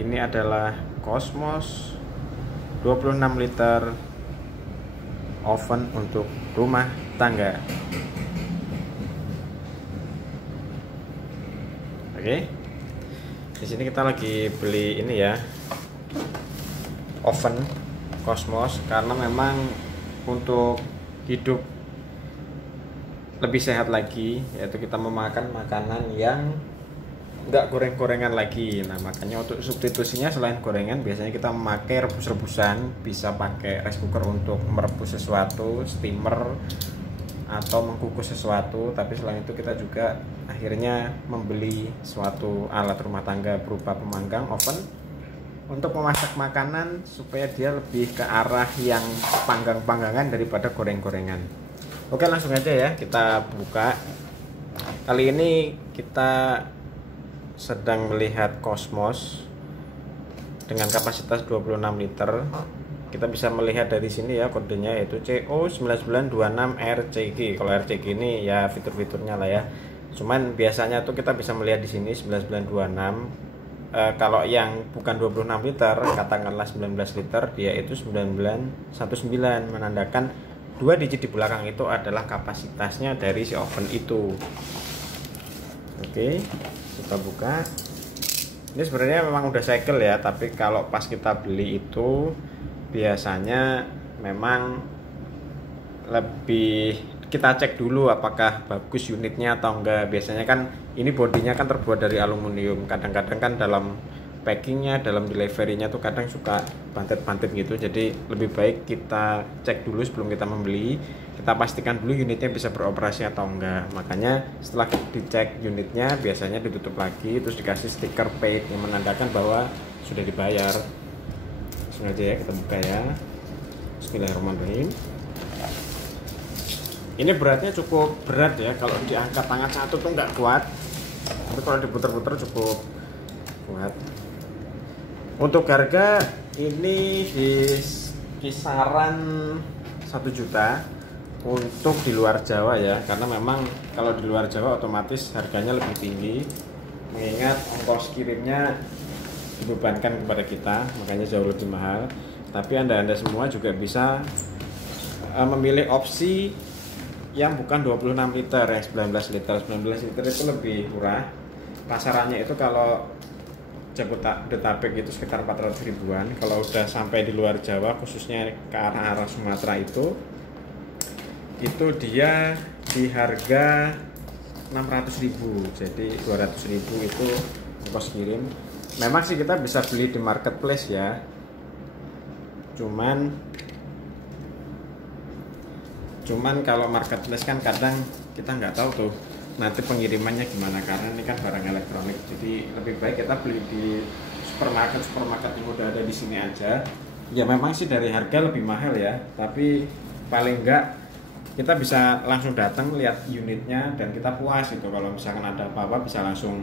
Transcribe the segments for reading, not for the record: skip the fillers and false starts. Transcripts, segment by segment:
Ini adalah Cosmos 26 liter oven untuk rumah tangga. Oke. Di sini kita lagi beli ini ya, oven Cosmos, karena memang untuk hidup lebih sehat lagi, yaitu kita memakan makanan yang nggak goreng-gorengan lagi. Nah, makanya untuk substitusinya selain gorengan, biasanya kita memakai rebus-rebusan. Bisa pakai rice cooker untuk merebus sesuatu, steamer atau mengkukus sesuatu. Tapi selain itu kita juga akhirnya membeli suatu alat rumah tangga berupa pemanggang oven untuk memasak makanan supaya dia lebih ke arah yang panggang-panggangan daripada goreng-gorengan. Oke, langsung aja ya kita buka. Kali ini kita sedang melihat Cosmos dengan kapasitas 26 liter. Kita bisa melihat dari sini ya, kodenya yaitu CO9926RCG. Kalau RCG ini ya fitur-fiturnya lah ya. Cuman biasanya tuh kita bisa melihat di sini 9926. Kalau yang bukan 26 liter, katakanlah 19 liter, dia itu 9919, menandakan 2 digit di belakang itu adalah kapasitasnya dari si oven itu. Oke, kita buka. Ini sebenarnya memang udah segel ya, tapi kalau pas kita beli itu biasanya memang lebih kita cek dulu apakah bagus unitnya atau enggak. Biasanya kan ini bodinya kan terbuat dari aluminium. Kadang-kadang kan dalam packingnya, dalam deliverynya tuh kadang suka bantet-bantet gitu. Jadi lebih baik kita cek dulu sebelum kita membeli. Kita pastikan dulu unitnya bisa beroperasi atau enggak. Makanya setelah dicek unitnya, biasanya ditutup lagi, terus dikasih stiker paid yang menandakan bahwa sudah dibayar. Langsung aja ya kita buka ya. Bismillahirrahmanirrahim. Ini beratnya cukup berat ya, kalau diangkat tangan satu tuh nggak kuat, tapi kalau diputer-puter cukup kuat. Untuk harga ini di kisaran 1 juta untuk di luar Jawa ya, karena memang kalau di luar Jawa otomatis harganya lebih tinggi, mengingat ongkos kirimnya dibebankan kepada kita, makanya jauh lebih mahal. Tapi anda semua juga bisa memilih opsi yang bukan 26 liter ya, 19 liter. 19 liter itu lebih murah. Pasarannya itu kalau Jabodetabek itu sekitar 400 ribuan. Kalau udah sampai di luar Jawa, khususnya ke arah Sumatera itu dia di harga 600.000. Jadi 200.000 itu ongkos kirim. Memang sih kita bisa beli di marketplace ya. Cuman kalau marketplace kan kadang kita nggak tahu tuh nanti pengirimannya gimana, karena ini kan barang elektronik. Jadi lebih baik kita beli di supermarket yang udah ada di sini aja. Ya memang sih dari harga lebih mahal ya, tapi paling enggak kita bisa langsung datang lihat unitnya dan kita puas itu. Kalau misalkan ada apa-apa bisa langsung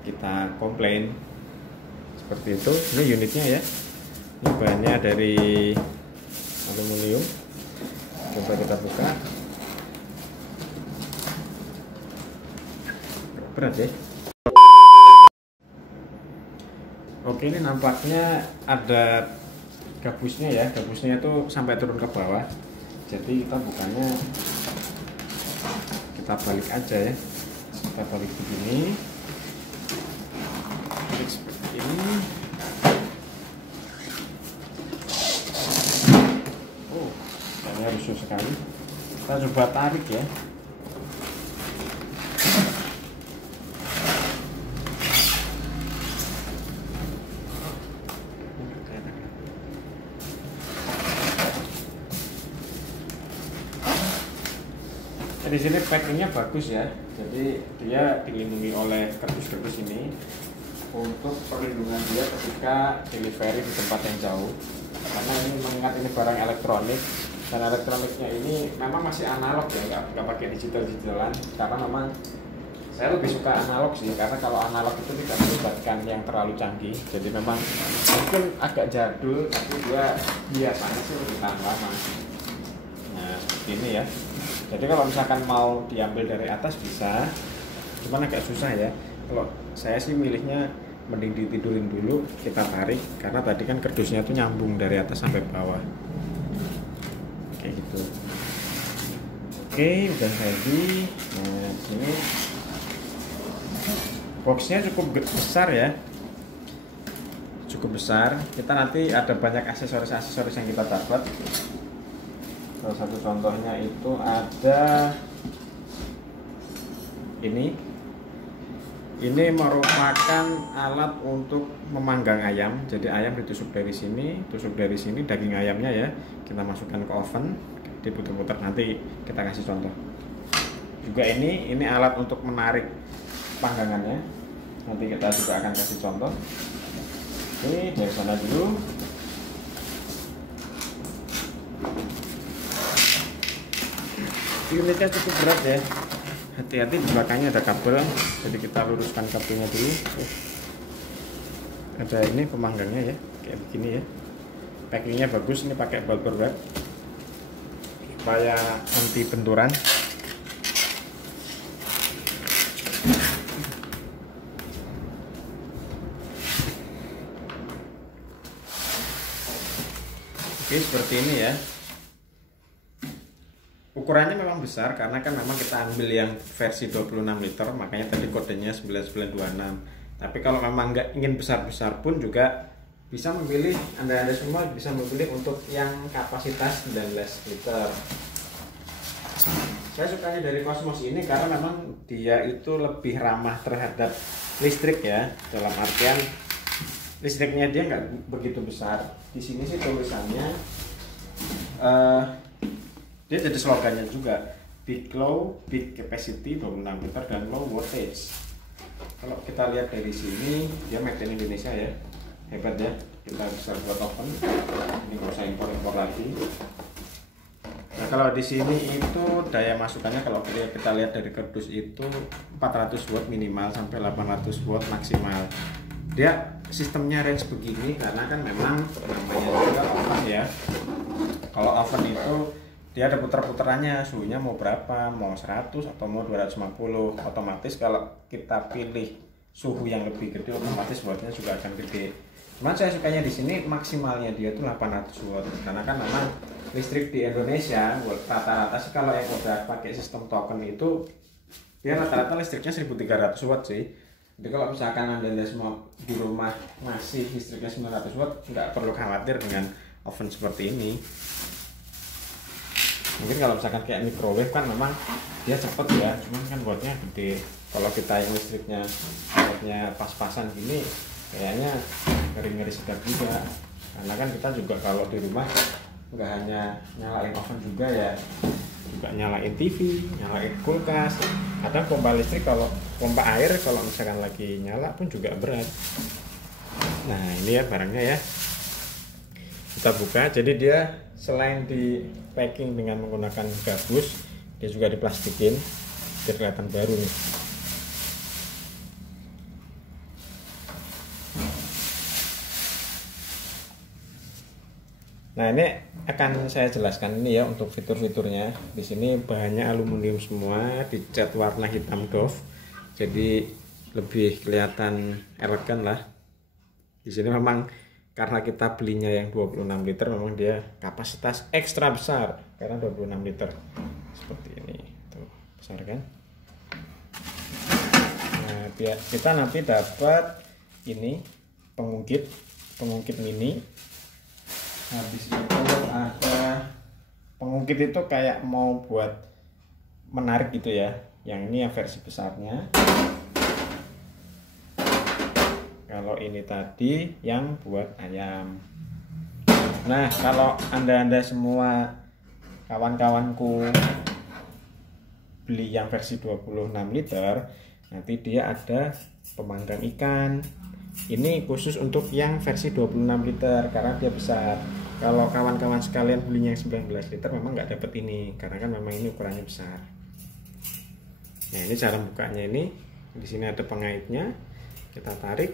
kita komplain seperti itu. Ini unitnya ya, ini bahannya dari aluminium. Coba kita buka. Berat ya. Oke, ini nampaknya ada gabusnya ya. Gabusnya itu sampai turun ke bawah. Jadi kita bukanya, kita balik aja ya. Kita balik begini. Balik seperti ini. Oh, kayaknya rusuh sekali. Kita coba tarik ya. Di sini packingnya bagus ya, jadi dia dilindungi oleh kardus-kardus ini untuk perlindungan dia ketika delivery di tempat yang jauh. Karena ini mengingat ini barang elektronik, dan elektroniknya ini memang masih analog ya, nggak pakai digitalan. Karena memang saya lebih suka analog sih, karena kalau analog itu tidak melibatkan yang terlalu canggih. Jadi memang mungkin agak jadul, tapi dia biasanya sih lebih tahan lama. Nah seperti ini ya. Jadi kalau misalkan mau diambil dari atas bisa, cuman agak susah ya. Kalau saya sih milihnya mending ditidurin dulu, kita tarik karena tadi kan kardusnya tuh nyambung dari atas sampai bawah kayak gitu. Oke, udah jadi. Nah, sini boxnya cukup besar ya, cukup besar. Kita nanti ada banyak aksesoris yang kita dapat. Salah satu contohnya itu ada ini merupakan alat untuk memanggang ayam. Jadi ayam ditusuk dari sini, daging ayamnya ya kita masukkan ke oven, diputar-putar. Nanti kita kasih contoh. Juga ini alat untuk menarik panggangannya. Nanti kita juga akan kasih contoh. Oke, dari sana dulu. Unitnya cukup berat ya. Hati-hati di belakangnya ada kabel, jadi kita luruskan kabelnya dulu. Ada ini pemanggangnya ya, kayak begini ya. Packingnya bagus, ini pakai bubble wrap supaya anti benturan. Oke, seperti ini ya. Ukurannya memang besar karena kan memang kita ambil yang versi 26 liter, makanya tadi kodenya 9926. Tapi kalau memang nggak ingin besar-besar pun juga bisa memilih, Anda semua bisa memilih untuk yang kapasitas 19 liter. Saya sukanya dari Cosmos ini karena memang dia itu lebih ramah terhadap listrik ya, dalam artian listriknya dia nggak begitu besar. Di sini sih tulisannya dia jadi slogannya juga big low, big capacity 26 liter dan low voltage. Kalau kita lihat dari sini dia made in Indonesia ya, hebat ya, kita bisa buat oven, ini nggak usah impor lagi. Nah kalau di sini itu daya masukannya kalau kita lihat dari kardus itu 400 watt minimal sampai 800 watt maksimal. Dia sistemnya range begini karena kan memang namanya juga oven ya. Kalau oven itu dia ada puter-puterannya, suhunya mau berapa, mau 100 atau mau 250. Otomatis kalau kita pilih suhu yang lebih gede, otomatis wattnya juga akan gede. Cuman saya sukanya di sini maksimalnya dia tuh 800 watt karena kan memang listrik di Indonesia rata-rata sih kalau yang udah pakai sistem token itu dia rata-rata listriknya 1300 watt sih. Jadi kalau misalkan Anda semua di rumah masih listriknya 900 watt, nggak perlu khawatir dengan oven seperti ini. Mungkin kalau misalkan kayak microwave kan memang dia cepet ya, cuman kan wattnya gede. Kalau kita yang listriknya wattnya pas-pasan gini kayaknya ngeri-ngeri sedap juga. Karena kan kita juga kalau di rumah nggak hanya nyalain oven juga ya, juga nyalain TV, nyalain kulkas. Kadang pompa listrik kalau pompa air kalau misalkan lagi nyala pun juga berat. Nah ini ya barangnya ya, kita buka. Jadi dia selain di packing dengan menggunakan gabus, dia juga diplastikin biar kelihatan baru nih. Nah ini akan saya jelaskan ini ya untuk fitur-fiturnya. Di sini bahannya aluminium semua, dicat warna hitam doff, jadi lebih kelihatan elegan lah. Di sini memang karena kita belinya yang 26 liter, memang dia kapasitas ekstra besar karena 26 liter seperti ini. Tuh, besar kan? Nah, kita nanti dapat ini pengungkit mini. Habis itu ada pengungkit itu kayak mau buat menarik gitu ya. Yang ini yang versi besarnya. Kalau ini tadi yang buat ayam. Nah, kalau Anda semua kawan-kawanku beli yang versi 26 liter, nanti dia ada pemanggang ikan. Ini khusus untuk yang versi 26 liter karena dia besar. Kalau kawan-kawan sekalian belinya yang 19 liter memang nggak dapat ini karena kan memang ini ukurannya besar. Nah, ini cara bukanya ini. Di sini ada pengaitnya. Kita tarik.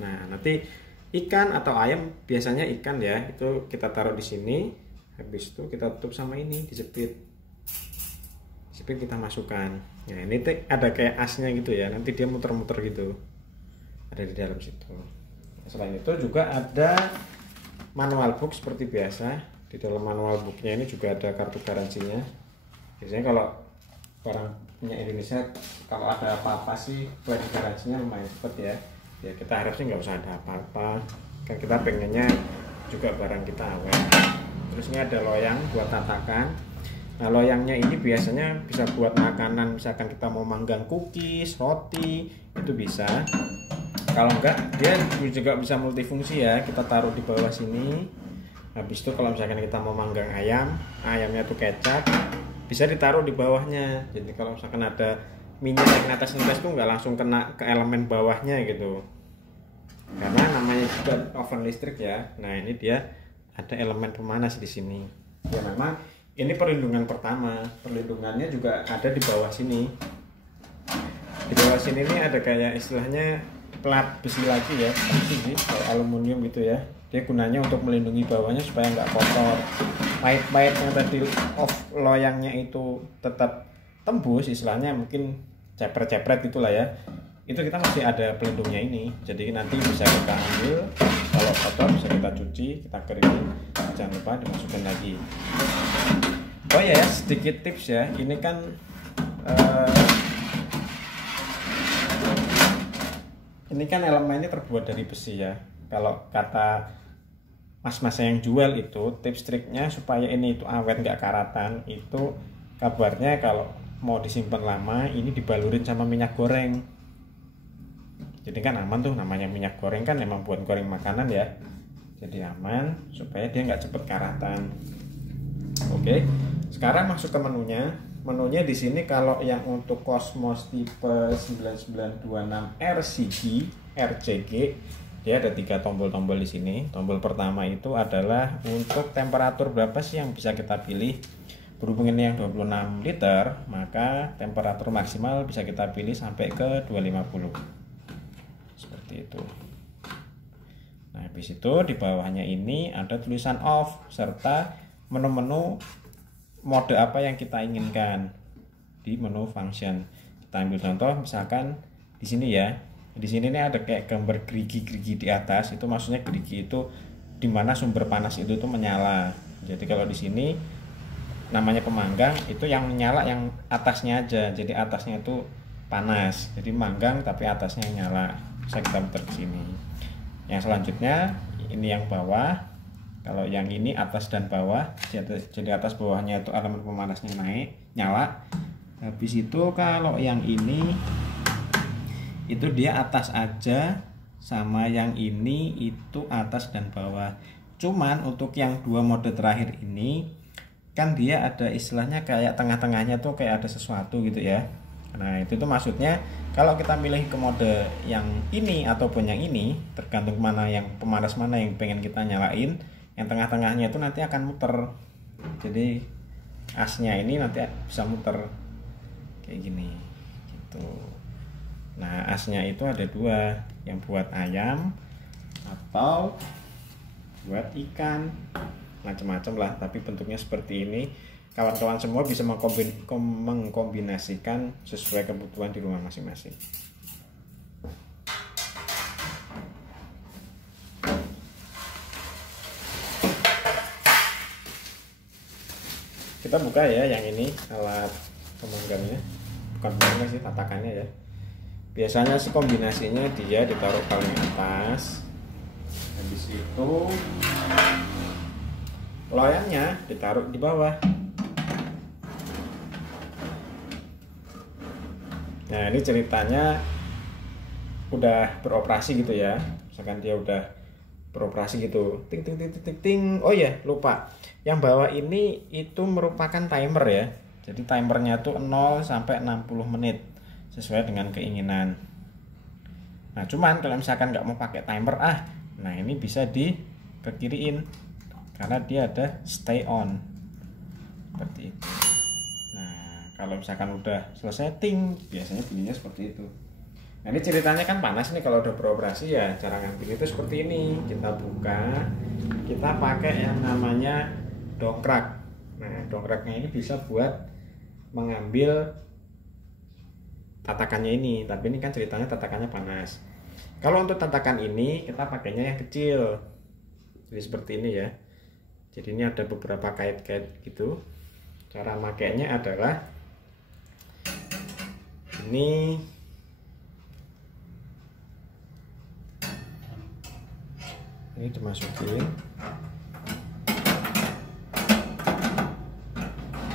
Nah, nanti ikan atau ayam, biasanya ikan ya, itu kita taruh di sini. Habis itu kita tutup sama ini, dijepit. Kita masukkan. Nah, ini ada kayak asnya gitu ya. Nanti dia muter-muter gitu. ada di dalam situ. Selain itu juga ada manual book seperti biasa. Di dalam manual booknya ini juga ada kartu garansinya. Biasanya kalau barang punya Indonesia, kalau ada apa-apa sih klaim garansinya lumayan cepet ya. Ya kita harap sih nggak usah ada apa-apa, kan kita pengennya juga barang kita awet. Terus ini ada loyang buat tatakan. Nah loyangnya ini biasanya bisa buat makanan, misalkan kita mau manggang cookies, roti, itu bisa. Kalau enggak, dia juga bisa multifungsi ya, kita taruh di bawah sini. Habis itu kalau misalkan kita mau manggang ayam, ayamnya tuh kecap, bisa ditaruh di bawahnya. Jadi kalau misalkan ada minyak yang atas itu nggak langsung kena ke elemen bawahnya gitu, karena namanya juga oven listrik ya. Nah ini dia ada elemen pemanas di sini ya. Memang ini perlindungan pertama, perlindungannya juga ada di bawah sini. Di bawah sini ini ada kayak istilahnya plat besi lagi ya, besi sih kayak aluminium gitu ya. Dia gunanya untuk melindungi bawahnya supaya nggak kotor. Pahit-pahit yang tadi off loyangnya itu tetap tembus, istilahnya mungkin cepret-cepret itulah ya, itu kita masih ada pelindungnya ini. Jadi nanti bisa kita ambil, kalau kotor bisa kita cuci, kita keringin, jangan lupa dimasukin lagi. Oh ya, sedikit tips ya, ini kan ini kan elemennya terbuat dari besi ya. Kalau kata mas-mas yang jual itu, tips triknya supaya ini itu awet nggak karatan, itu kabarnya kalau mau disimpan lama ini dibalurin sama minyak goreng. Jadi kan aman tuh, namanya minyak goreng kan memang buat goreng makanan ya. Jadi aman supaya dia nggak cepet karatan. Oke, sekarang masuk ke menunya. Menunya di sini kalau yang untuk Cosmos tipe 9926 RCG, dia ada 3 tombol-tombol di sini. Tombol pertama itu adalah untuk temperatur berapa sih yang bisa kita pilih. Berhubung ini yang 26 liter, maka temperatur maksimal bisa kita pilih sampai ke 250. Seperti itu. Nah, habis itu di bawahnya ini ada tulisan off serta menu-menu mode apa yang kita inginkan di menu function. Kita ambil contoh misalkan di sini ya. Di sini nih ada kayak gambar gerigi-gerigi di atas. Itu maksudnya gerigi itu dimana sumber panas itu tuh menyala. Jadi kalau di sini namanya pemanggang, itu yang menyala yang atasnya aja. Jadi atasnya itu panas. Jadi manggang tapi atasnya nyala. Bisa kita putar ke sini. Yang selanjutnya ini yang bawah. Kalau yang ini atas dan bawah. Jadi atas bawahnya itu elemen pemanasnya naik, nyala. Habis itu kalau yang ini itu dia atas aja, sama yang ini itu atas dan bawah. Cuman untuk yang 2 mode terakhir ini kan dia ada istilahnya kayak tengah-tengahnya tuh kayak ada sesuatu gitu ya. Nah itu tuh maksudnya kalau kita milih ke mode yang ini ataupun yang ini, tergantung mana yang pemanas mana yang pengen kita nyalain, yang tengah-tengahnya itu nanti akan muter. Jadi asnya ini nanti bisa muter kayak gini gitu. Nah asnya itu ada 2, yang buat ayam atau buat ikan, macam-macam lah, tapi bentuknya seperti ini. Kawan-kawan semua bisa mengkombinasikan sesuai kebutuhan di rumah masing-masing. Kita buka ya yang ini, alat pemanggangnya, bukan pemanggang sih, tatakannya ya. Biasanya sih kombinasinya dia ditaruh paling atas, habis itu loyangnya ditaruh di bawah. Nah ini ceritanya udah beroperasi gitu ya, misalkan dia udah beroperasi gitu, ting ting ting ting ting. Oh ya lupa, yang bawah ini itu merupakan timer ya. Jadi timernya tuh 0 sampai 60 menit sesuai dengan keinginan. Nah cuman kalau misalkan nggak mau pakai timer, nah ini bisa di ke kiriin karena dia ada stay on seperti itu. Nah kalau misalkan udah selesai ting, biasanya bunyinya seperti itu. Nah ini ceritanya kan panas nih, kalau udah beroperasi ya cara ngambil itu seperti ini. Kita buka, kita pakai yang namanya dongkrak. Nah dongkraknya ini bisa buat mengambil tatakannya ini, tapi ini kan ceritanya tatakannya panas. Kalau untuk tatakan ini kita pakainya yang kecil, jadi seperti ini ya. Jadi ini ada beberapa kait-kait gitu. Cara makainya adalah ini dimasukin,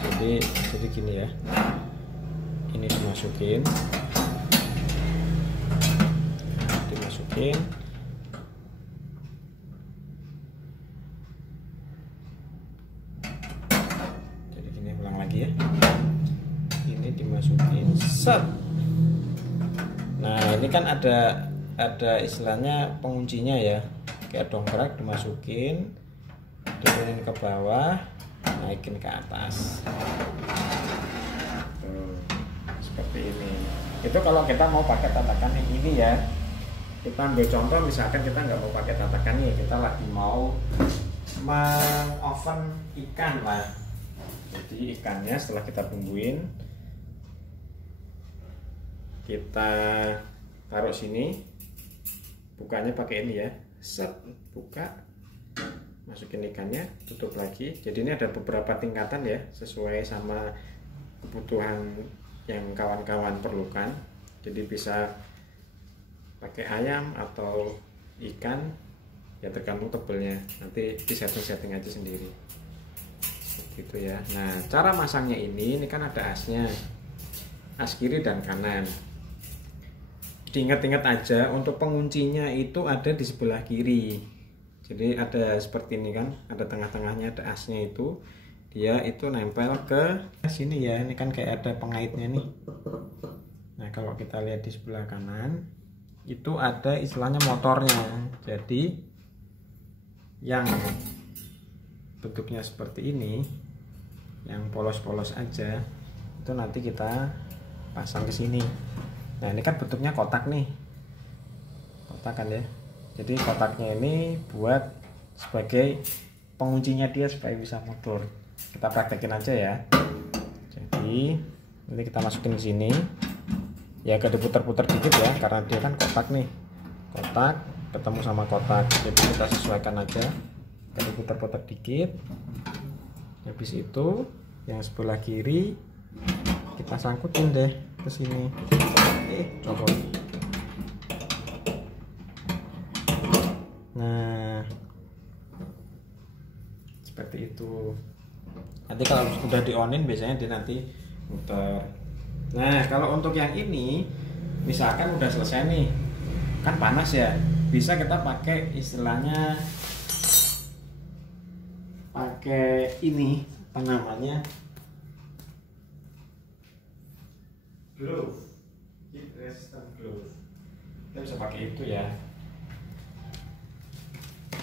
jadi gini ya, ini dimasukin jadi gini, ulang lagi ya, ini dimasukin set. Nah ini kan ada istilahnya penguncinya ya, kayak dongkrak, dimasukin, turunin ke bawah, naikin ke atas. Tuh, seperti ini. Itu kalau kita mau pakai tatakan yang ini ya. Kita ambil contoh, misalkan kita nggak mau pakai tatakan nih, kita lagi mau mengoven ikan lah. Jadi ikannya setelah kita bumbuin, kita taruh sini, bukanya pakai ini ya, set, buka, masukin ikannya, tutup lagi. Jadi ini ada beberapa tingkatan ya, sesuai sama kebutuhan yang kawan-kawan perlukan. Jadi bisa pakai ayam atau ikan, ya tergantung tebelnya, nanti di setting aja sendiri gitu ya. Nah cara masangnya ini kan ada asnya, as kiri dan kanan. Diingat-ingat aja, untuk penguncinya itu ada di sebelah kiri. Jadi ada seperti ini kan, ada tengah-tengahnya, ada asnya itu, dia itu nempel ke sini ya. Ini kan kayak ada pengaitnya nih. Nah kalau kita lihat di sebelah kanan itu ada istilahnya motornya. Jadi yang bentuknya seperti ini, yang polos-polos aja, itu nanti kita pasang ke sini. Nah ini kan bentuknya kotak nih, kotak kan ya. Jadi kotaknya ini buat sebagai penguncinya dia supaya bisa mundur. Kita praktekin aja ya. Jadi ini kita masukin di sini. Ya agak diputar-putar dikit ya, karena dia kan kotak nih, kotak ketemu sama kotak, jadi kita sesuaikan aja, kita diputar-putar dikit. Habis itu yang sebelah kiri kita sangkutin deh ke sini, copot. Nah seperti itu. Nanti kalau sudah di onin biasanya dia nanti muter. Nah kalau untuk yang ini, misalkan udah selesai nih, kan panas ya, bisa kita pakai istilahnya pakai ini, apa namanya, glove, heat resistant glove. Kita bisa pakai itu ya.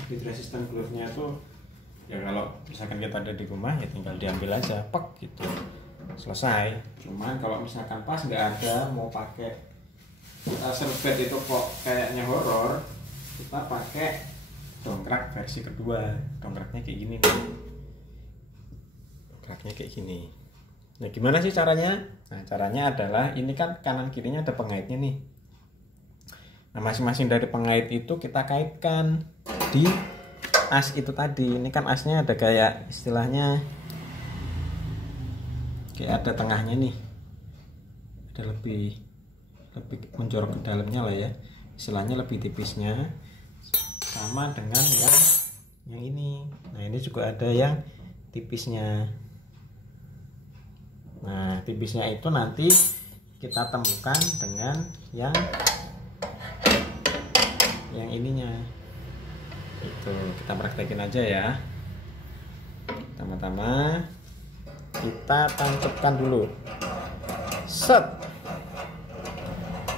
Heat resistant glove-nya tuh ya kalau misalkan kita ada di rumah ya tinggal diambil aja, pek gitu, selesai. Cuman kalau misalkan pas nggak ada, mau pakai serbet itu kok kayaknya horor, kita pakai dongkrak versi kedua. Dongkraknya kayak gini nih, dongkraknya kayak gini. Nah gimana sih caranya? Nah caranya adalah ini kan kanan kirinya ada pengaitnya nih. Nah masing-masing dari pengait itu kita kaitkan di as itu tadi. Ini kan asnya ada kayak istilahnya kayak ada tengahnya nih, ada lebih menjorok ke dalamnya lah ya, istilahnya lebih tipisnya, sama dengan yang ini. Nah ini juga ada yang tipisnya. Nah tipisnya itu nanti kita temukan dengan yang ininya. Itu kita praktekin aja ya. Pertama-tama kita tancapkan dulu, set.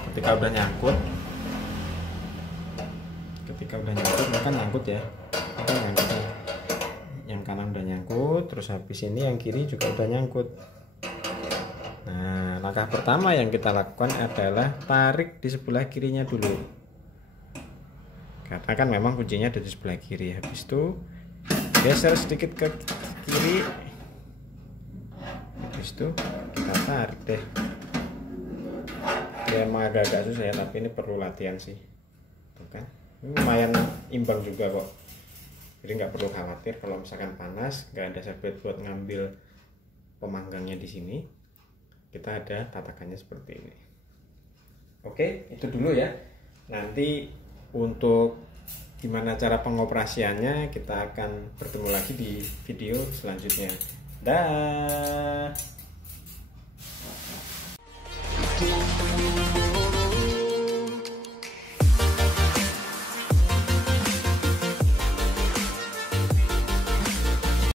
Ketika udah nyangkut, ini kan nyangkut ya, yang kanan udah nyangkut, terus habis ini yang kiri juga udah nyangkut. Nah langkah pertama yang kita lakukan adalah tarik di sebelah kirinya dulu, karena kan memang kuncinya ada di sebelah kiri. Habis itu geser sedikit ke kiri, habis itu kita tarik deh. Ya emang agak susah ya, tapi ini perlu latihan sih. Tuh kan, ini lumayan imbang juga kok, jadi nggak perlu khawatir kalau misalkan panas, nggak ada serbet buat ngambil pemanggangnya di sini. Kita ada tatakannya seperti ini. Oke, itu dulu ya. Nanti untuk gimana cara pengoperasiannya kita akan bertemu lagi di video selanjutnya. Dah.